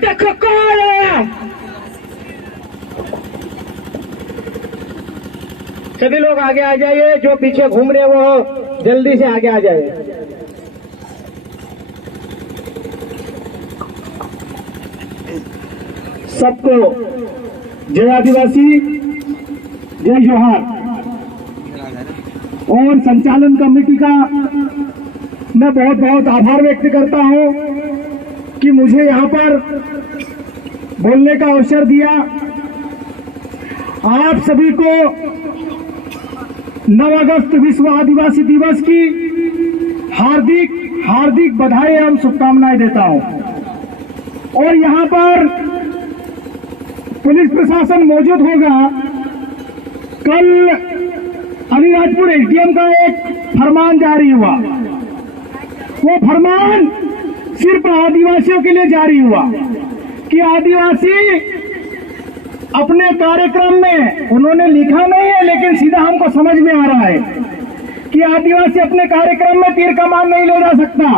देखो कौन है। सभी लोग आगे आ जाइए, जो पीछे घूम रहे वो जल्दी से आगे आ जाइए। सबको जय आदिवासी, जय जोहार। और संचालन कमेटी का मैं बहुत बहुत आभार व्यक्त करता हूं कि मुझे यहां पर बोलने का अवसर दिया। आप सभी को 9 अगस्त विश्व आदिवासी दिवस की हार्दिक हार्दिक बधाई एवं शुभकामनाएं देता हूं। और यहां पर पुलिस प्रशासन मौजूद होगा। कल अलीराजपुर एसडीएम का एक फरमान जारी हुआ। वो फरमान सिर्फ आदिवासियों के लिए जारी हुआ कि आदिवासी अपने कार्यक्रम में, उन्होंने लिखा नहीं है लेकिन सीधा हमको समझ में आ रहा है कि आदिवासी अपने कार्यक्रम में तीर कमान नहीं ले जा सकता,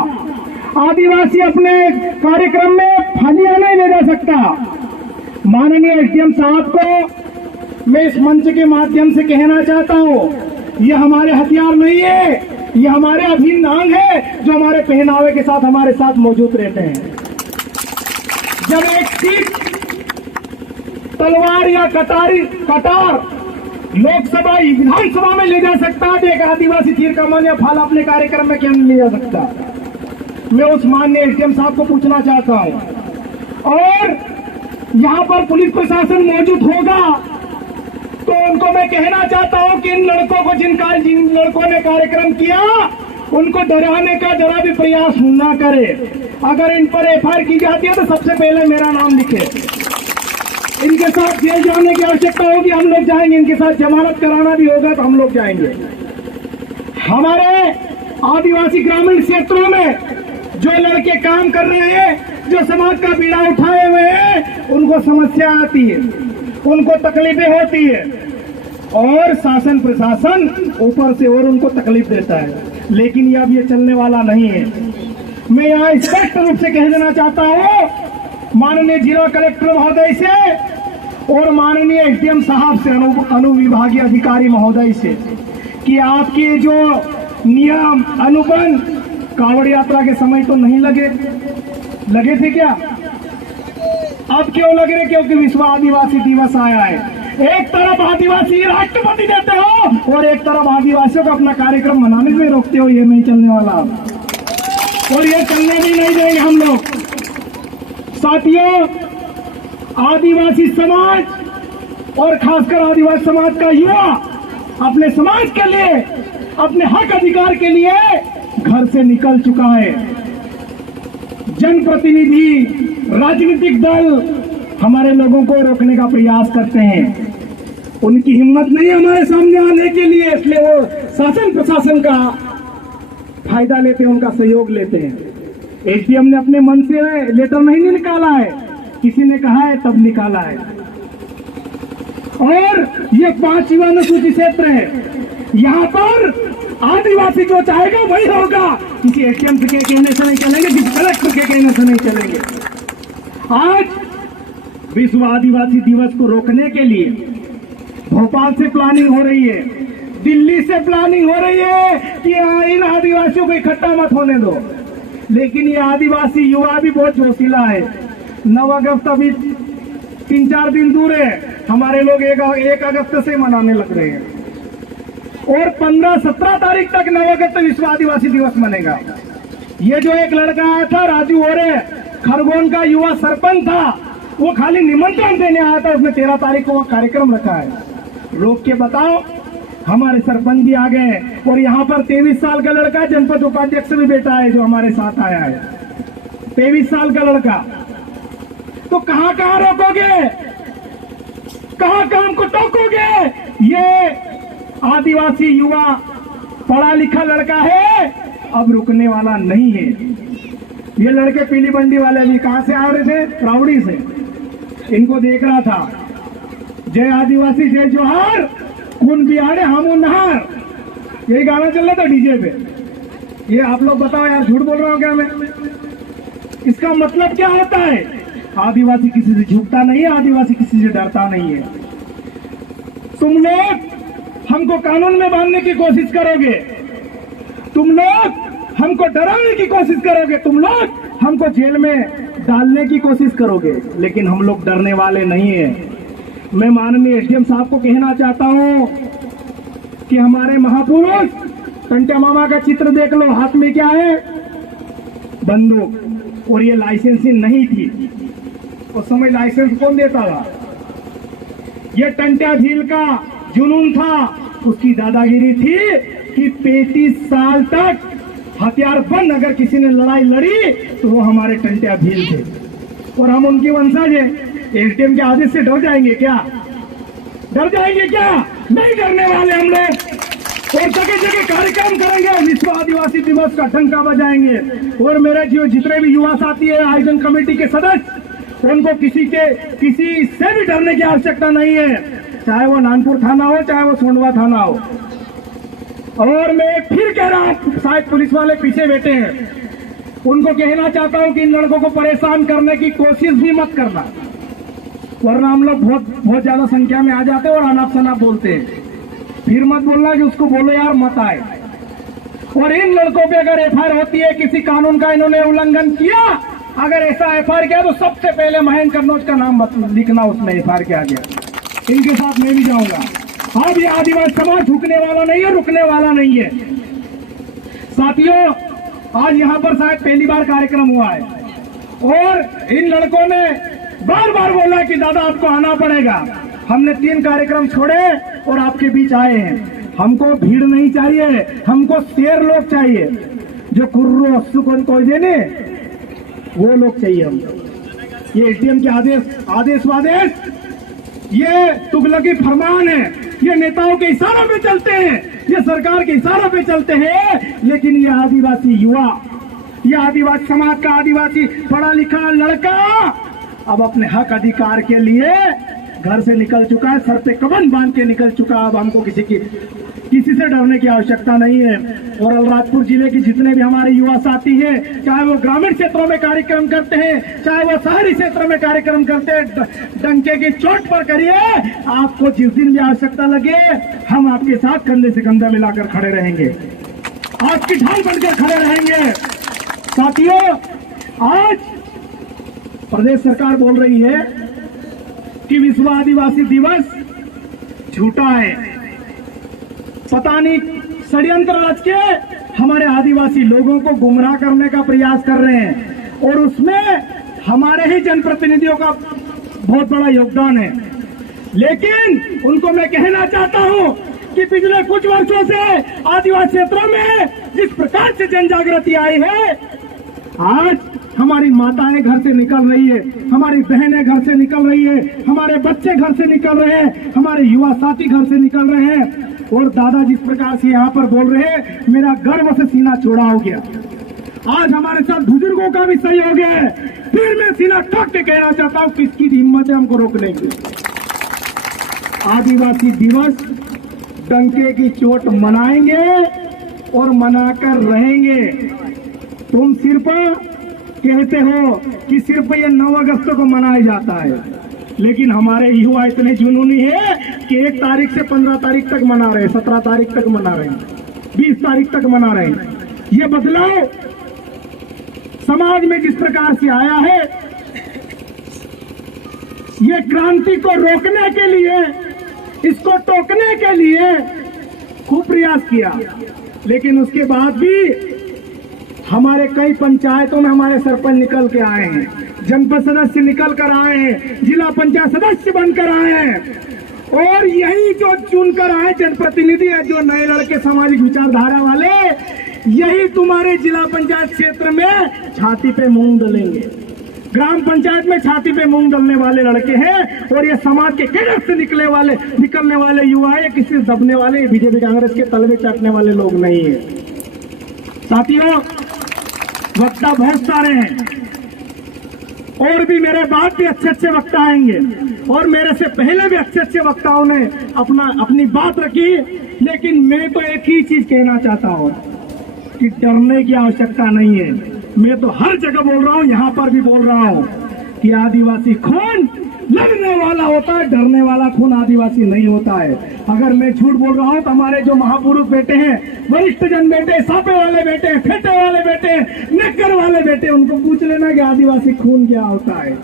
आदिवासी अपने कार्यक्रम में फालियां नहीं ले जा सकता। माननीय एसडीएम साहब को मैं इस मंच के माध्यम से कहना चाहता हूं, ये हमारे हथियार नहीं है, ये हमारे अभिन्न अंग है जो हमारे पहनावे के साथ हमारे साथ मौजूद रहते हैं। जब एक सिख तलवार या कटार लोकसभा विधानसभा में ले जा सकता है, तो एक आदिवासी तीर कमान या फाल अपने कार्यक्रम में क्यों नहीं ले जा सकता। मैं उस माननीय एसडीएम साहब को पूछना चाहता हूं। और यहां पर पुलिस प्रशासन मौजूद होगा तो उनको मैं कहना चाहता हूं कि इन लड़कों को जिन लड़कों ने कार्यक्रम किया उनको डराने का जरा भी प्रयास न करे। अगर इन पर एफआईआर की जाती है तो सबसे पहले मेरा नाम लिखे। इनके साथ जेल जाने की आवश्यकता होगी, हम लोग जाएंगे। इनके साथ जमानत कराना भी होगा तो हम लोग जाएंगे। हमारे आदिवासी ग्रामीण क्षेत्रों में जो लड़के काम कर रहे हैं, जो समाज का बीड़ा उठाए हुए हैं, उनको समस्या आती है, उनको तकलीफें होती है और शासन प्रशासन ऊपर से और उनको तकलीफ देता है। लेकिन अब ये चलने वाला नहीं है। मैं यहाँ स्पष्ट रूप से कह देना चाहता हूँ माननीय जिला कलेक्टर महोदय से और माननीय एसडीएम साहब से, अनुविभागीय अधिकारी महोदय से, कि आपके जो नियम अनुबंध कांवड़ यात्रा के समय तो नहीं लगे थे क्या? अब क्यों लग रहे? क्योंकि विश्व आदिवासी दिवस आया है। एक तरफ आदिवासी राष्ट्रपति देते हो और एक तरफ आदिवासियों को अपना कार्यक्रम मनाने से रोकते हो। ये नहीं चलने वाला और ये चलने भी नहीं देंगे हम लोग। साथियों, आदिवासी समाज और खासकर आदिवासी समाज का युवा अपने समाज के लिए, अपने हक अधिकार के लिए घर से निकल चुका है। जनप्रतिनिधि, राजनीतिक दल हमारे लोगों को रोकने का प्रयास करते हैं। उनकी हिम्मत नहीं हमारे सामने आने के लिए, इसलिए वो शासन प्रशासन का फायदा लेते हैं, उनका सहयोग लेते हैं। एसडीएम ने अपने मन से लेटर नहीं निकाला है, किसी ने कहा है तब निकाला है। और ये 5 युवा अनुसूचित क्षेत्र है, यहाँ पर आदिवासी जो चाहेगा वही होगा। किसी एसडीएम के कहने से नहीं चलेंगे, किसी कलेक्टर के कहने से नहीं चलेंगे। आज विश्व आदिवासी दिवस को रोकने के लिए भोपाल से प्लानिंग हो रही है, दिल्ली से प्लानिंग हो रही है कि इन आदिवासियों को इकट्ठा मत होने दो। लेकिन ये आदिवासी युवा भी बहुत जोशीला है। 9 अगस्त अभी 3-4 दिन दूर है, हमारे लोग 1 अगस्त से मनाने लग रहे हैं और 15-17 तारीख तक 9 अगस्त विश्व आदिवासी दिवस मनेगा। ये जो एक लड़का आया था राजू ओरे, खरगोन का युवा सरपंच था, वो खाली निमंत्रण देने आया था, उसने 13 तारीख को कार्यक्रम रखा है। रोक के बताओ, हमारे सरपंच भी आ गए और यहाँ पर 23 साल का लड़का जनपद उपाध्यक्ष भी बेटा है जो हमारे साथ आया है, 23 साल का लड़का। तो कहाँ कहाँ रोकोगे, कहाँ काम को टोकोगे? ये आदिवासी युवा पढ़ा लिखा लड़का है, अब रुकने वाला नहीं है। ये लड़के पीली बंडी वाले भी कहां से आ रहे थे? रावड़ी से। इनको देख रहा था, जय आदिवासी जय जोहार, खून बिहाड़े हमू नहार, यही गाना चल रहा था डीजे पे। ये आप लोग बताओ यार, झूठ बोल रहा हूं क्या मैं? इसका मतलब क्या होता है? आदिवासी किसी से झुकता नहीं है, आदिवासी किसी से डरता नहीं है। तुम लोग हमको कानून में बांधने की कोशिश करोगे, तुम लोग हमको डराने की कोशिश करोगे, तुम लोग हमको जेल में डालने की कोशिश करोगे, लेकिन हम लोग डरने वाले नहीं है। मैं माननीय एसडीएम साहब को कहना चाहता हूं कि हमारे महापुरुष टंट्या मामा का चित्र देख लो, हाथ में क्या है? बंदूक। और ये लाइसेंसिंग नहीं थी, उस समय लाइसेंस कौन देता था? ये टंट्या भील का जुनून था, उसकी दादागिरी थी कि 35 साल तक हथियार बंद अगर किसी ने लड़ाई लड़ी तो वो हमारे टंट्या भील थे और हम उनकी वंशज है। एसडीएम के आदेश से डर जाएंगे क्या? डर जाएंगे क्या? नहीं डरने वाले हम लोग। और जगह जगह कार्यक्रम करेंगे, विश्व आदिवासी दिवस का डंका बजाएंगे। और मेरे जो जितने भी युवा साथी है, आयोजन कमेटी के सदस्य, उनको किसी से भी डरने की आवश्यकता नहीं है, चाहे वो नानपुर थाना हो, चाहे वो सोंडवा थाना हो। और मैं फिर कह रहा हूं, शायद पुलिस वाले पीछे बैठे हैं, उनको कहना चाहता हूं कि इन लड़कों को परेशान करने की कोशिश भी मत करना, वरना हम लोग बहुत ज्यादा संख्या में आ जाते हैं और अनाप शनाप बोलते हैं। फिर मत बोलना कि उसको बोलो यार मत आए। और इन लड़कों पे अगर एफआईआर होती है, किसी कानून का इन्होंने उल्लंघन किया, अगर ऐसा एफआईआर किया तो सबसे पहले महेंद्र कन्नौज का नाम लिखना उसमें एफआईआर किया गया। इनके साथ मैं भी जाऊंगा। अब ये आदिवासी समाज झुकने वाला नहीं है, रुकने वाला नहीं है। साथियों, आज यहाँ पर शायद पहली बार कार्यक्रम हुआ है और इन लड़कों ने बार बार बोला कि दादा आपको आना पड़ेगा। हमने 3 कार्यक्रम छोड़े और आपके बीच आए हैं। हमको भीड़ नहीं चाहिए, हमको शेर लोग चाहिए, जो कुर्रो अस्सु को देने वो लोग चाहिए हमको। ये एसडीएम के आदेश वादेश, ये तुगलकी फरमान है, ये नेताओं के इशारों पे चलते हैं, ये सरकार के इशारों पे चलते हैं। लेकिन ये आदिवासी युवा, ये आदिवासी समाज का आदिवासी पढ़ा लिखा लड़का अब अपने हक अधिकार के लिए घर से निकल चुका है, सर पे कफन बांध के निकल चुका। अब हमको किसी से डरने की आवश्यकता नहीं है। और अलीराजपुर जिले के जितने भी हमारे युवा साथी हैं, चाहे वो ग्रामीण क्षेत्रों में कार्यक्रम करते हैं, चाहे वो शहरी क्षेत्र में कार्यक्रम करते हैं, डंके की चोट पर करिए। आपको जिस दिन भी आवश्यकता लगे, हम आपके साथ कंधे से कंधा मिलाकर खड़े रहेंगे, आपकी ढाल बनकर खड़े रहेंगे। साथियों, आज प्रदेश सरकार बोल रही है कि विश्व आदिवासी दिवस झूठा है। पता नहीं षड्यंत्र रच के हमारे आदिवासी लोगों को गुमराह करने का प्रयास कर रहे हैं और उसमें हमारे ही जनप्रतिनिधियों का बहुत बड़ा योगदान है। लेकिन उनको मैं कहना चाहता हूं कि पिछले कुछ वर्षों से आदिवासी क्षेत्रों में जिस प्रकार से जन जागृति आई है, आज हमारी माताएं घर से निकल रही है, हमारी बहनें घर से निकल रही है, हमारे बच्चे घर से निकल रहे हैं, हमारे युवा साथी घर से निकल रहे हैं। और दादा जिस प्रकार से यहाँ पर बोल रहे हैं, मेरा गर्व से सीना चौड़ा हो गया। आज हमारे साथ बुजुर्गों का भी सहयोग है। फिर मैं सीना ठोक के कहना चाहता हूँ, किसकी हिम्मत है हमको रोकने की? आदिवासी दिवस डंके की चोट मनाएंगे और मनाकर रहेंगे। तुम सिर्फ कहते हो कि सिर्फ ये 9 अगस्त को मनाया जाता है, लेकिन हमारे युवा इतने जुनूनी है कि 1 तारीख से 15 तारीख तक मना रहे हैं, 17 तारीख तक मना रहे हैं, 20 तारीख तक मना रहे हैं। ये बदलाव समाज में जिस प्रकार से आया है, ये क्रांति को रोकने के लिए, इसको टोकने के लिए खूब प्रयास किया, लेकिन उसके बाद भी हमारे कई पंचायतों में हमारे सरपंच निकल के आए हैं, जनपद सदस्य निकल कर आए हैं, जिला पंचायत सदस्य बनकर आए हैं। और यही जो चुनकर आए जनप्रतिनिधि है, जो नए लड़के सामाजिक विचारधारा वाले, यही तुम्हारे जिला पंचायत क्षेत्र में छाती पे मूंग डलेंगे, ग्राम पंचायत में छाती पे मूंग डलने वाले लड़के हैं। और ये समाज के कैडर से निकलने वाले युवा है, किसी से दबने वाले, बीजेपी कांग्रेस के तलवे चाटने वाले लोग नहीं है। साथियों, वक्ता बहुत सारे हैं और भी मेरे बाद भी अच्छे वक्ता आएंगे, और मेरे से पहले भी अच्छे वक्ताओं ने अपनी बात रखी। लेकिन मैं तो एक ही चीज कहना चाहता हूं कि डरने की आवश्यकता नहीं है। मैं तो हर जगह बोल रहा हूं, यहां पर भी बोल रहा हूं कि आदिवासी खून लगने वाला होता है, डरने वाला खून आदिवासी नहीं होता है। अगर मैं झूठ बोल रहा हूं तो हमारे जो महापुरुष बेटे हैं, वरिष्ठ जन बेटे, सापे वाले बेटे, फेटे वाले बेटे, नेकर वाले बेटे, उनको पूछ लेना कि आदिवासी खून क्या होता है।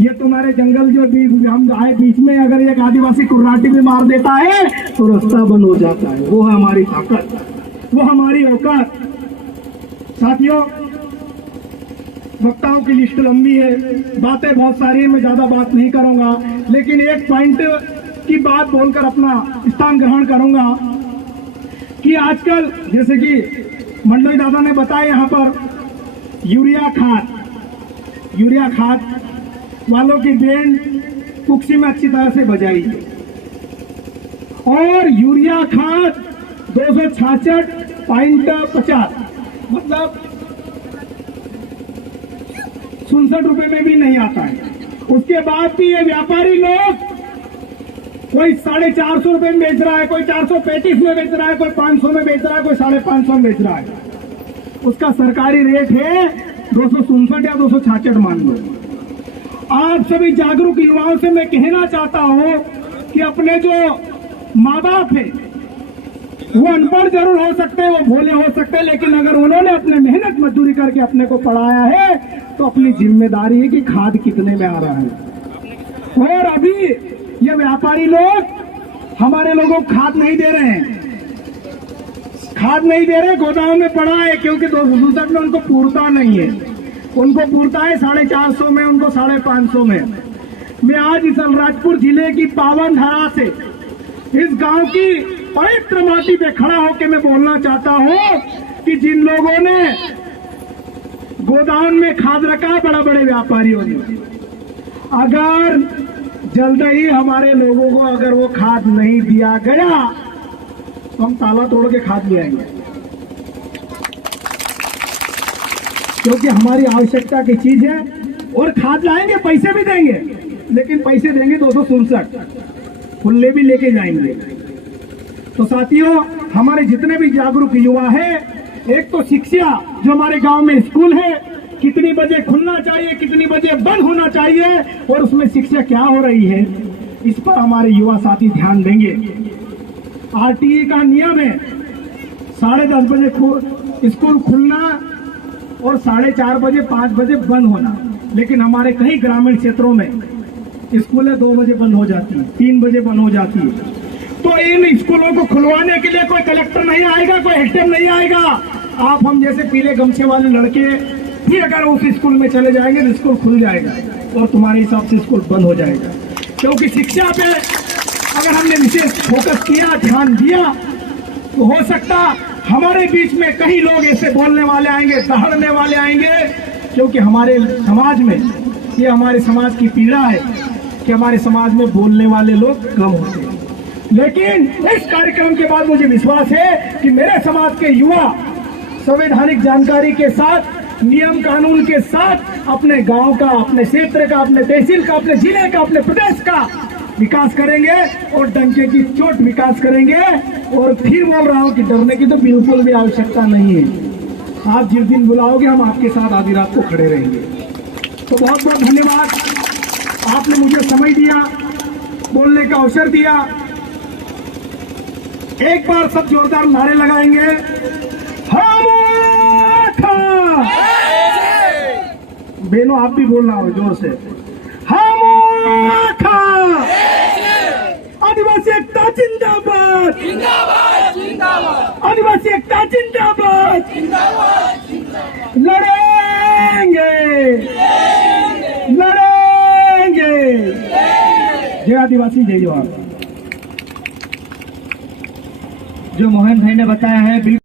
ये तुम्हारे जंगल जो भी हम आए बीच में, अगर एक आदिवासी कुर्राटी भी मार देता है तो रास्ता बंद हो जाता है। वो है हमारी ताकत, वो हमारी औकात। साथियों, वक्ताओं की लिस्ट लंबी है, बातें बहुत सारी है, मैं ज्यादा बात नहीं करूंगा, लेकिन एक पॉइंट की बात बोलकर अपना स्थान ग्रहण करूंगा कि आजकल जैसे कि मंडल दादा ने बताया यहाँ पर यूरिया खाद वालों की बैंड कुक्सी में अच्छी तरह से बजाई, और यूरिया खाद 266.50 मतलब 67 रुपए में भी नहीं आता है। उसके बाद भी ये व्यापारी लोग कोई 450 रुपए में बेच रहा है, कोई 435 में बेच रहा है, कोई 500 में बेच रहा है, कोई 550 में बेच रहा है। उसका सरकारी रेट है 267 या 266 मान लो। आप सभी जागरूक युवाओं से मैं कहना चाहता हूं कि अपने जो माँ बाप है वो अनपढ़ जरूर हो सकते हैं, वो भोले हो सकते हैं, लेकिन अगर उन्होंने अपने मेहनत मजदूरी करके अपने को पढ़ाया है तो अपनी जिम्मेदारी है कि खाद कितने में आ रहा है। और अभी ये व्यापारी लोग हमारे लोगों को खाद नहीं दे रहे हैं, गोदाम में पड़ा है, क्योंकि 267 में उनको पूर्ता नहीं है, उनको पूर्ता है 450 में, उनको 550 में। मैं आज इस अलीराजपुर जिले की पावन धारा से, इस गांव की पवित्र माटी पे खड़ा होकर मैं बोलना चाहता हूं कि जिन लोगों ने गोदाम में खाद रखा, बड़ा बड़े व्यापारियों ने, अगर जल्द ही हमारे लोगों को अगर वो खाद नहीं दिया गया तो हम ताला तोड़ के खाद ले आएंगे, क्योंकि हमारी आवश्यकता की चीज है। और खाद लाएंगे, पैसे भी देंगे, लेकिन पैसे देंगे 267, खुले भी लेके जाएंगे। तो साथियों, हमारे जितने भी जागरूक युवा हैं, एक तो शिक्षा, जो हमारे गांव में स्कूल है, कितनी बजे खुलना चाहिए, कितनी बजे बंद होना चाहिए, और उसमें शिक्षा क्या हो रही है, इस पर हमारे युवा साथी ध्यान देंगे। आरटीई का नियम है 10:30 बजे स्कूल खुलना और 4:30 बजे 5 बजे बंद होना, लेकिन हमारे कई ग्रामीण क्षेत्रों में स्कूलें 2 बजे बंद हो जाती है, 3 बजे बंद हो जाती है। तो इन स्कूलों को खुलवाने के लिए कोई कलेक्टर नहीं आएगा, कोई हेडम नहीं आएगा। आप हम जैसे पीले गमछे वाले लड़के फिर अगर उस स्कूल में चले जाएंगे तो स्कूल खुल जाएगा और तुम्हारे हिसाब से स्कूल बंद हो जाएगा। क्योंकि शिक्षा पे अगर हमने विशेष फोकस किया, ध्यान दिया, तो हो सकता हमारे बीच में कई लोग ऐसे बोलने वाले आएंगे, दहाड़ने वाले आएंगे, क्योंकि हमारे समाज में, ये हमारे समाज की पीड़ा है कि हमारे समाज में बोलने वाले लोग कम होते हैं। लेकिन इस कार्यक्रम के बाद मुझे विश्वास है कि मेरे समाज के युवा संवैधानिक जानकारी के साथ, नियम कानून के साथ अपने गांव का, अपने क्षेत्र का, अपने तहसील का, अपने जिले का, अपने प्रदेश का विकास करेंगे और डंके की चोट विकास करेंगे। और फिर बोल रहा हूं कि डरने की तो बिल्कुल भी आवश्यकता नहीं है। आप जिस दिन बुलाओगे हम आपके साथ आधी रात को खड़े रहेंगे। तो बहुत बहुत धन्यवाद, आपने मुझे समय दिया, बोलने का अवसर दिया। एक बार सब जोरदार नारे लगाएंगे, बहनों आप भी बोलना हो जोर से, आदिवासी एकता जिंदाबाद, आदिवासी एकता जिंदाबाद, लड़ेंगे, जय आदिवासी, जय जवान। जो मोहन भाई ने बताया है